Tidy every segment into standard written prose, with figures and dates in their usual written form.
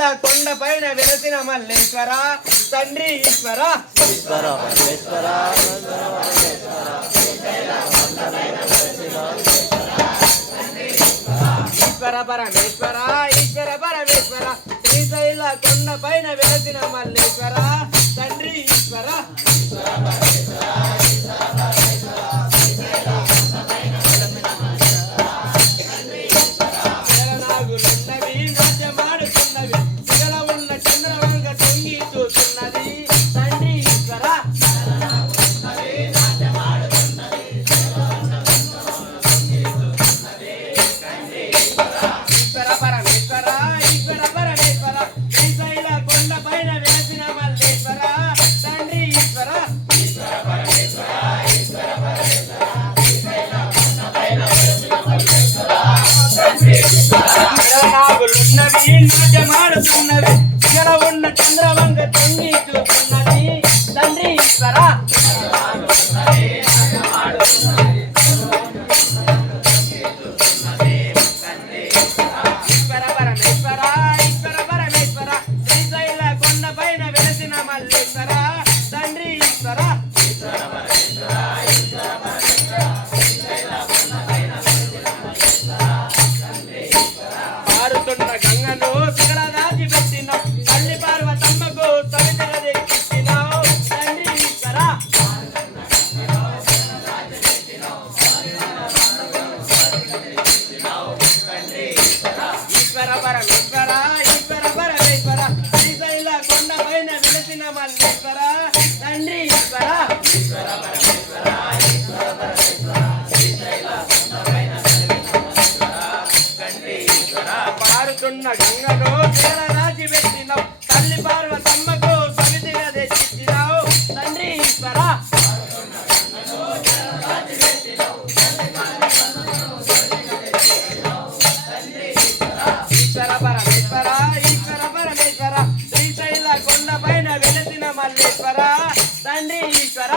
శ్రీశైల కొండ పైన వెలసిన మల్లేశ్వర తండ్రి ఈశ్వర ఈశ్వర పరమేశ్వర ఈశ్వర పరమేశ్వర ఈశ్వర పరమేశ్వర శ్రీశైల కొండ పైన వెలసిన మల్లేశ్వర తండ్రి ఈశ్వర నాగులున్నవి నాట్యమాడుతున్నవి ఇక్కడ ఉన్న చంద్రవంగ తొంగి చూస్తున్నది తండ్రి ఈశ్వర ఈశ్వర పరమేశ్వర ఈశ్వర పరమేశ్వర శ్రీశైల కొండ పైన వెలసిన మల్లేశ్వర తండ్రి ఈశ్వర పారుతున్న గంగను సిగల దాచి పెట్టినావు తల్లి పార్వతమ్మకు సవితగా తెచ్చినావు తండ్రి ఈశ్వర ఈశ్వర పరమేశ్వర ఈశ్వర పరమేశ్వర శ్రీశైల కొండ పైన వెలసిన మల్లేశ్వర తండ్రి ఈశ్వర పారుతున్న గంగను సిగల దాచి పెట్టినావు తల్లి పార్వతమ్మకు సవితిగా తెచ్చినావు తండ్రి ఈశ్వర ఈశ్వర పరమేశ్వర ఈశ్వర పరమేశ్వర శ్రీశైల కొండ పైన వెలసిన మల్లేశ్వర తండ్రి ఈశ్వర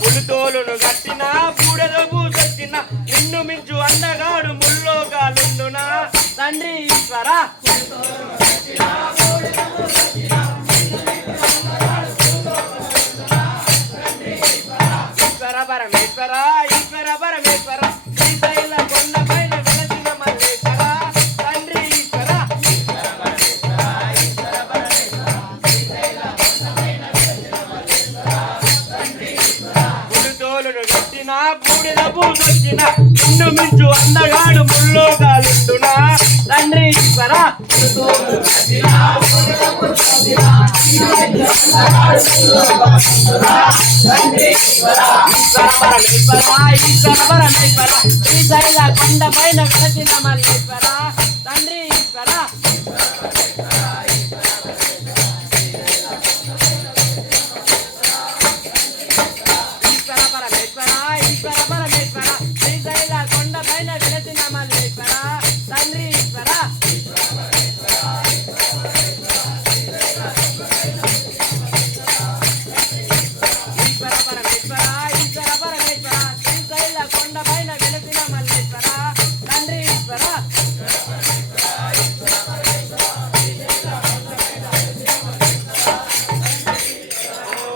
పులితోలును గట్టిన పూడలో పూసొచ్చిన నిన్ను మించు అందగాడు ముల్లోకాలుండున తండ్రి ఈశ్వర ఈశ్వర పరమేశ్వర ఈశ్వర పరమేశ్వర శ్రీశైల కొండ పైన వెలసిన మల్లేశ్వర తండ్రి ఈశ్వర పులితోలును గట్టిన బూడిద పూసొచ్చిన నిన్ను మించు అందగాడు ముల్లోకాలుండున తండ్రి ఈశ్వర ఈశ్వర పరమేశ్వర ఈశ్వర పరమేశ్వర శ్రీశైల కొండ పైన వెలసిన మల్లేశ్వర తండ్రి